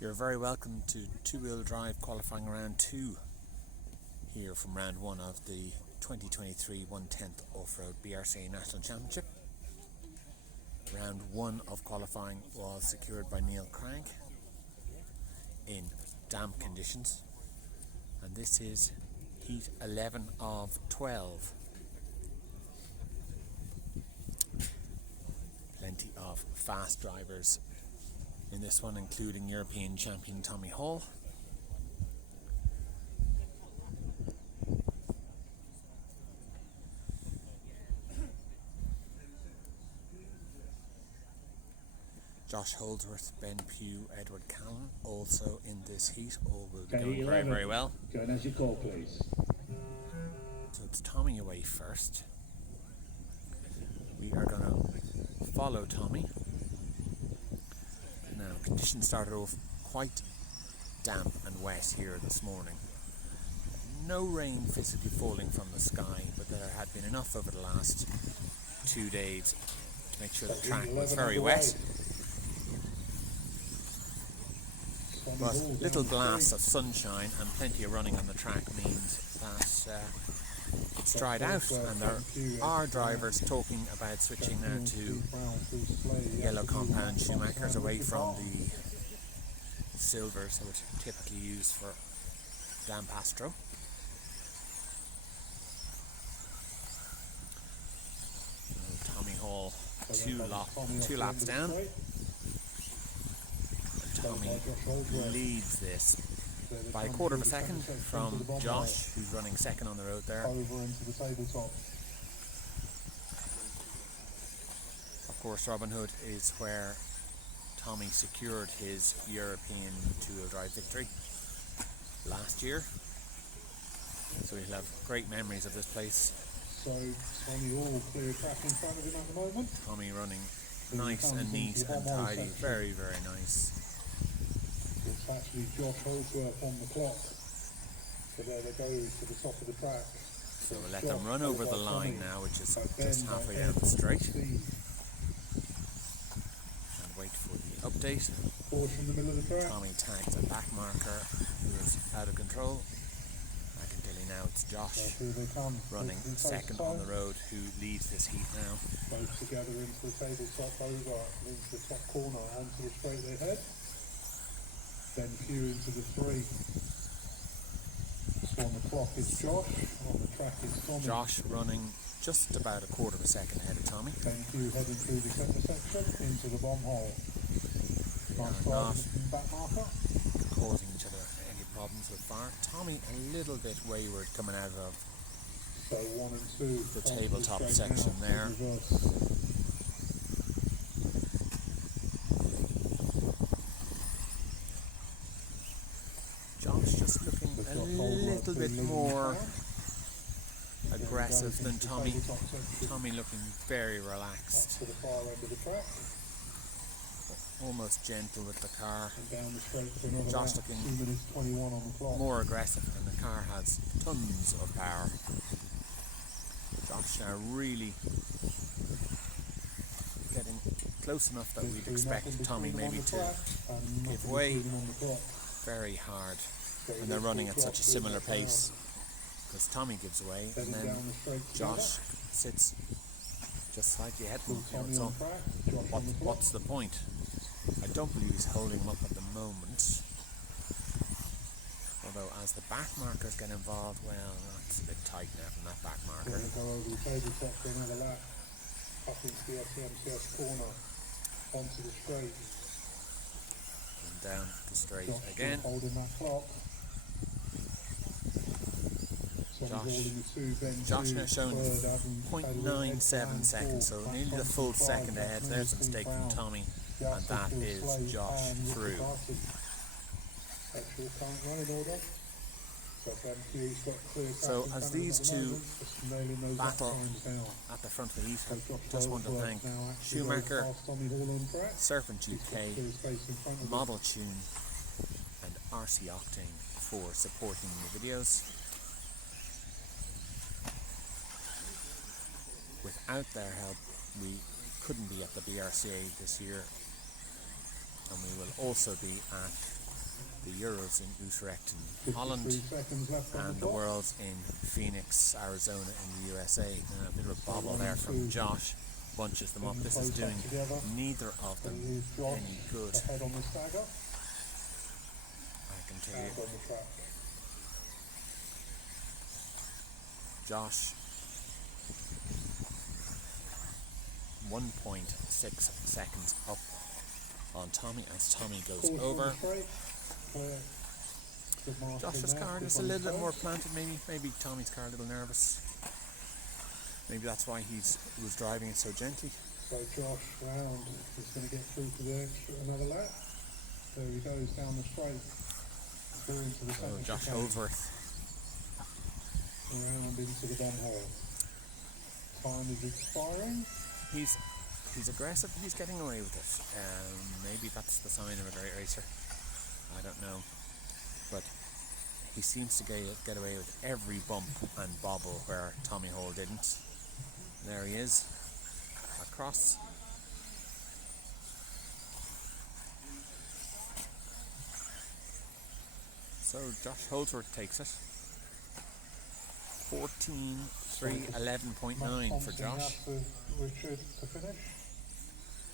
You're very welcome to two-wheel drive qualifying round 2 here from round 1 of the 2023 10th Offroad BRCA National Championship. Round 1 of qualifying was secured by Neil Crank in damp conditions, and this is heat 11 of 12. Plenty of fast drivers in this one, including European champion Tommy Hall. Josh Holdsworth, Ben Pugh, Edward Callan also in this heat. All will be going very, very well. Go and as you call, please. So it's Tommy away first. We are going to follow Tommy. Now, conditions started off quite damp and wet here this morning. No rain physically falling from the sky, but there had been enough over the last 2 days to make sure the track was very wet. But little glass of sunshine and plenty of running on the track means that it's dried out, and there are drivers talking about switching now to yellow compound Schumachers away from the silvers that are typically used for damp astro. Tommy Hall two laps down. Tommy leads this by a quarter of a second from Josh, who's running second on the road there. Of course, Robin Hood is where Tommy secured his European two-wheel drive victory last year, so he'll have great memories of this place. So Tommy Hall clear track in front of him at the moment. Tommy running nice and neat and tidy, very, very nice. It's actually Josh Holdsworth on the clock. So there they go to the top of the track. So we'll let them run over the line now, which is just halfway down the straight. And wait for the update. Tommy tags a back marker who is out of control. I can tell you now it's Josh running second on the road who leads this heat now. Both together into the tabletop over and into the top corner and to the straight they head. Then Pugh into the 3. So on the clock is Josh, on the track is Tommy. Josh running just about a quarter of a second ahead of Tommy. Then Pugh heading through the centre section into the bomb hole. Nice not back marker. causing each other any problems with far. Tommy a little bit wayward coming out of so 1 and 2 the tabletop section there. Josh just looking a little bit more aggressive than Tommy. Tommy looking very relaxed. To the far end of the track. Almost gentle with the car. Down the straight for another Josh lap. looking 2 minutes 21 on the clock. more aggressive, and the car has tons of power. Josh now really getting close enough that we'd expect Tommy maybe to give way. Very hard when they're running at such a similar pace, because Tommy gives away and then Josh sits just slightly ahead of him. So what's the point? I don't believe he's holding him up at the moment. Although as the back markers get involved, well, that's a bit tight now from that back marker. Go over the tabletop for another lap. Up into the SMCS corner. Onto the straight. And down the straight again. Holding that clock. Josh now shown 0.97 seconds, so nearly the full second ahead. There's a mistake from Tommy, and that is Josh through. So as these two battle at the front of the heat, I just want to thank Schumacher, Serpent UK, Model Tune and RC Octane for supporting the videos. Without their help, we couldn't be at the BRCA this year, and we will also be at the Euros in Utrecht in 53 Holland seconds left on and the the clock. Worlds in Phoenix, Arizona in the USA. And a bit of a bobble there from Josh, bunches them up. This is doing neither of them any good, Ahead on the stagger. I can tell And you. on the track. Josh 1.6 seconds up on Tommy as Tommy goes Caution over. straight. Good mark Josh's in there, car good just a on the little bit toe. more planted, maybe Tommy's car a little nervous. Maybe that's why he was driving it so gently. So Josh Round is going to get through to the extra another lap. There he goes down the straight. Through into the So centre Josh chicane. Holdsworth, Around into the bum hole. Time is expiring. he's aggressive, he's getting away with it. Maybe that's the sign of a great racer. I don't know. But he seems to get away with every bump and bobble where Tommy Hole didn't. There he is, across. So Josh Holdsworth takes it. 14.3.11.9 for Josh. Richard to finish.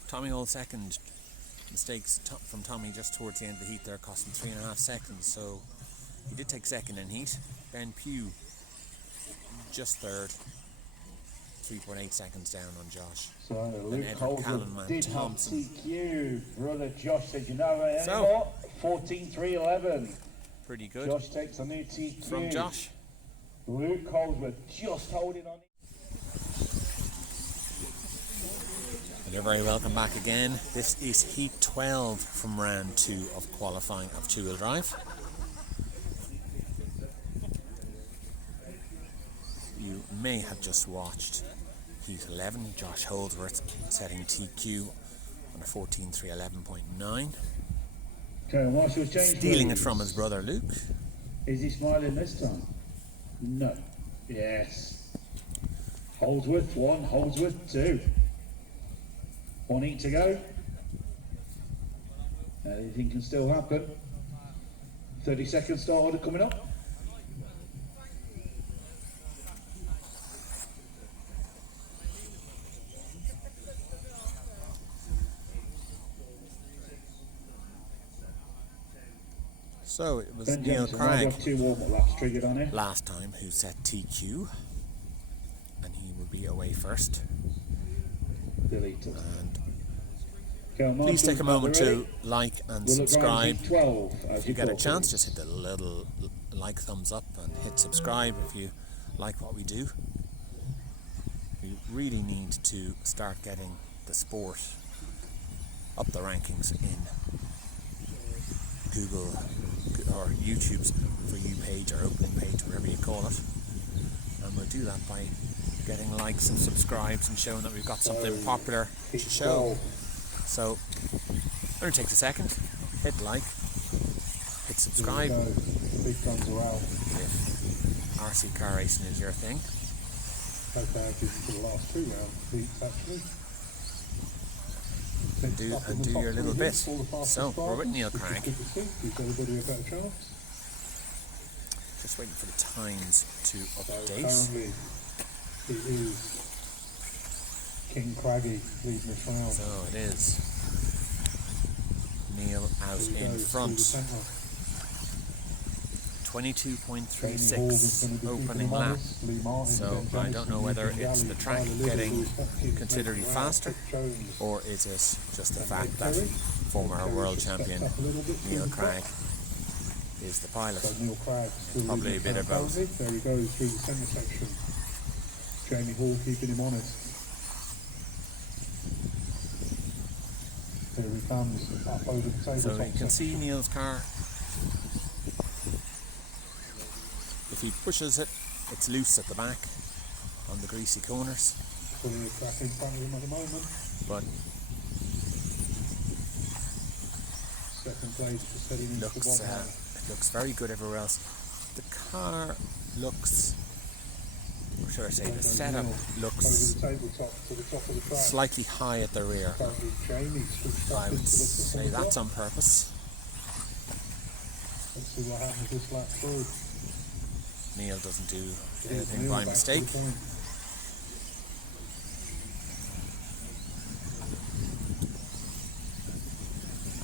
Tommy Hole second. Mistakes from Tommy just towards the end of the heat there cost him 3.5 seconds, so he did take second in heat. Ben Pugh just third, 3.8 seconds down on Josh. So And Luke Edward Holdsworth Callanman did have Thompson. TQ. Brother Josh said, you know what So- anymore? 14.3.11. Pretty good Josh takes a new TQ. from Josh. Luke Holdsworth just holding on. And you're very welcome back again. This is heat 12 from round 2 of qualifying of two-wheel drive. You may have just watched heat 11, Josh Holdsworth setting TQ on a 14.3.11.9, Okay, Marshall's changed stealing it rules. from his brother Luke. Is he smiling this time? No. Yes. Holdsworth 1, Holdsworth 2. 1 heat to go. Anything can still happen. 30-second start order coming up. So it was Ben Neil Jensen, I've Craig got 2 warm-up laps triggered on it. last time who set TQ, and he will be away first. Deleted. And Okay, please Marshall's take a moment ready. to like and We'll look around subscribe. heat 12 as If you get a call, chance, please. just hit the little like thumbs up and hit subscribe if you like what we do. We really need to start getting the sport up the rankings in Google or YouTube's For You page or opening page, whatever you call it. And we'll do that by getting likes and subscribes and showing that we've got something popular to Heat show. 12. So, only takes a second. Hit like, hit subscribe. There we go. Big guns are out. If RC car racing is your thing. Hope they have been to the last 2 rounds heats actually. And do your little bit. So, we're with Neil Craig. Good to see. Gives everybody a better chance. Just waiting for the times to So update. currently it is King Craggy leading us round. So it is Neil out Here he in goes through front. the centre. 22.36 opening lap. So I don't know whether it's the track getting considerabably faster, or is it just the fact that former world champion Neil Craig is the pilot. So Neil Craig still Probably leading a bit us of round both. currently. There he goes through the centre section. Jamie Hall keeping him honest. Here he comes up over the tabletop So you can section. see Neil's car. If he pushes it, it's loose at the back on the greasy corners. Putting the track in front of him at the moment. But Second place just heading into the looks bottom. it looks very good everywhere else. The car looks, or should I say, the setup Over looks the tabletop to the top of the track. slightly high at the rear. Currently Jamie switched I up would into the say that's on purpose. see what happens this lap through. Neil doesn't do Here's anything Neil by back to mistake. the point.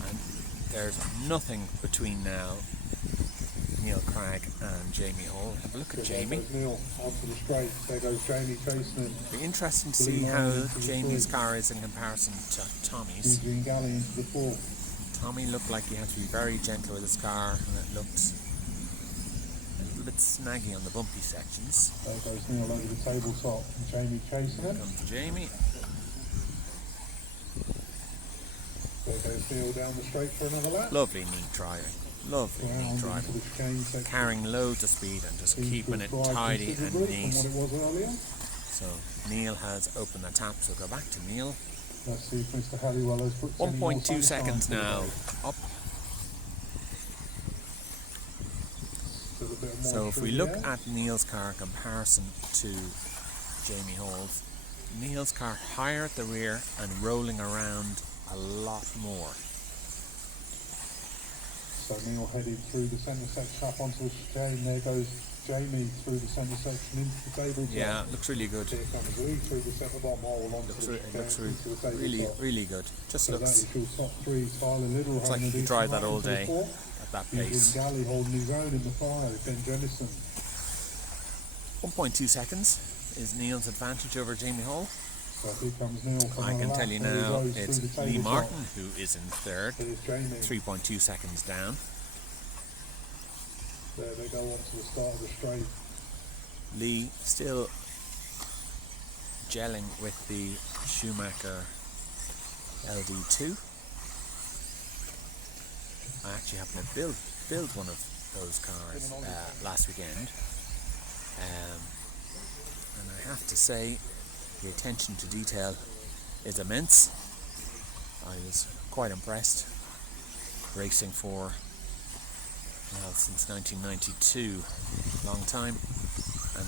And there's nothing between now Neil Craig and Jamie Hall. Have a look at There Jamie. goes Neil onto the straight. There goes Jamie chasing him. Be interesting to see Blue how line into the Jamie's three. car is in comparison to Tommy's. Eugene Galley into the four. Tommy looked like he had to be very gentle with his car, and it looked a little bit snaggy on the bumpy sections. There goes Neil over the tabletop. And Jamie chasing Here him. comes Jamie. There goes Neil down the straight for another lap. Lovely neat driving. Lovely neat Round into driving. the chicane section. Carrying loads of speed and just Seems to keeping have it dried tidy and considerably neat. from what it was earlier. So Neil has opened the tap, so go back to Neil. Let's see if Mr. Halliwell has put any more 1.2 sunshine seconds for the now day. up. Still a bit more So if we through look the air. at Neil's car in comparison to Jamie Hall's, Neil's car higher at the rear and rolling around a lot more. So Neil headed through the centre section up onto the chicane. There goes Jamie through the centre section into the tabletop. Yeah, looks really good. Here comes Lee through the centre bottom hole onto the It looks chicane into the tabletop. really good. Just So that looks is your top three. Tyler Little looks like having a he could decent drive that run all into the day four. at that Eugene pace. Galley holding his own in the five. Ben Jennison. 1.2 seconds is Neil's advantage over Jamie Hall. So here comes Neil from I another can lap. tell you There he now goes it's through the Lee tabletop. Martin who is in third, Here's Jamie. 3.2 seconds down. There they go on to the start of the straight. Lee still gelling with the Schumacher LD2. I actually happened to build one of those cars last weekend, and I have to say the attention to detail is immense. I was quite impressed racing for since 1992, long time, and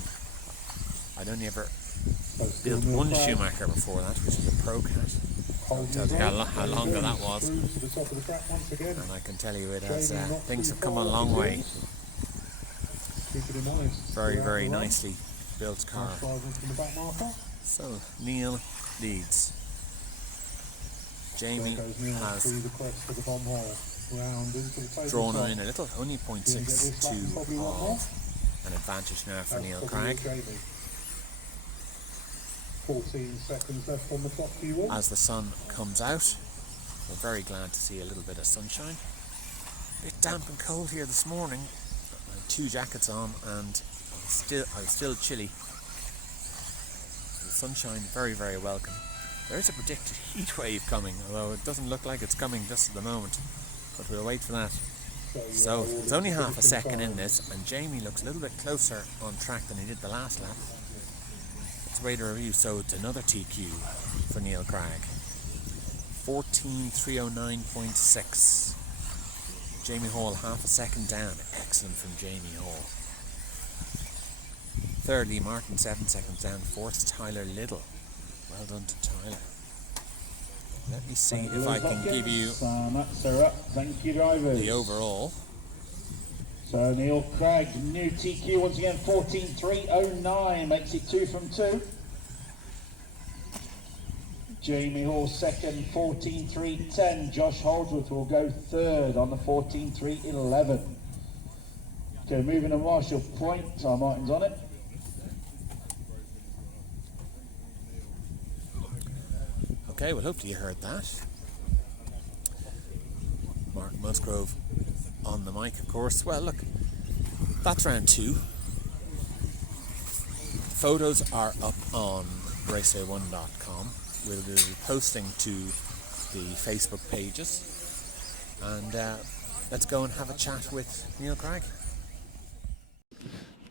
I'd only ever built one Schumacher before that, which is a Pro Cat. I'll tell you how long ago that was, Through to the top of the track once again. and I can tell you it has Jamie not things too have come far a off long his way. heels. Keeping him honest. Very throughout very the run. nicely built car. Nice driving from the back marker. So Neil leads. Jamie There goes Neil has through the crest of the bomb hole. Round into the tabletop. drawn in a little, only Didn't get this lap, 0.62 probably one more. of an advantage now for That's Neil probably Craig. Jamie. 14 seconds left on the clock for you all. As the sun comes out, we're very glad to see a little bit of sunshine. A bit damp and cold here this morning. I had 2 jackets on and I was still chilly. The sunshine very very welcome. There is a predicted heat wave coming, although it doesn't look like it's coming just at the moment. But we'll wait for that. So it's only half a second in this, and Jamie looks a little bit closer on track than he did the last lap. Let's wait a review. So it's another TQ for Neil Craig. 14.309.6. Jamie Hall half a second down. Excellent from Jamie Hall. Thirdly, Martin 7 seconds down. Fourth, Tyler Little. Well done to Tyler. Let me see if I can give you That's her up. Thank you, drivers. the overall. So Neil Craig, new TQ once again, 14.309, makes it 2 from 2. Jamie Hall second, 14.310. Josh Holdsworth will go third on the 14.311. Okay, moving to Marshall Point. Martin's on it. Okay, well hopefully you heard that. Mark Musgrove on the mic, of course. Well look, that's round 2. Photos are up on RacewayOne.com. We'll be posting to the Facebook pages, and let's go and have a chat with Neil Craig.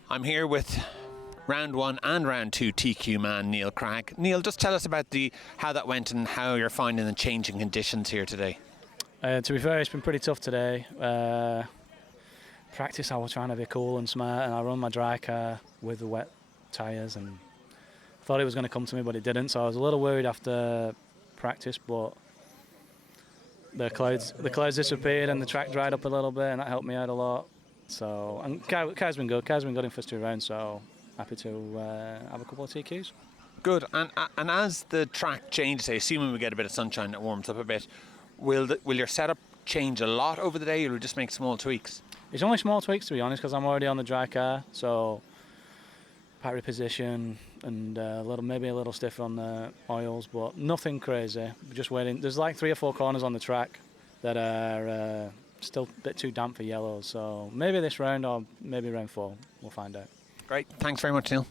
I'm here with round 1 and round 2 TQ man Neil Craig. Neil, just tell us about how that went and how you're finding the changing conditions here today. To be fair, it's been pretty tough today. Practice, I was trying to be cool and smart, and I run my dry car with the wet tyres, and I thought it was going to come to me, but it didn't. So I was a little worried after practice, but the clouds disappeared and the track dried up a little bit, and that helped me out a lot. So, and car's been good. Car's been good in first 2 rounds, so happy to have a couple of TQs. Good. And as the track changes, say, assuming we get a bit of sunshine that warms up a bit, will your setup change a lot over the day, or will you just make small tweaks? It's only small tweaks, to be honest, because I'm already on the dry car, so battery position and maybe a little stiffer on the oils, but nothing crazy. We're just waiting. There's like 3 or 4 corners on the track that are still a bit too damp for yellows, so maybe this round or maybe round 4. We'll find out. Great. Thanks very much, Neil.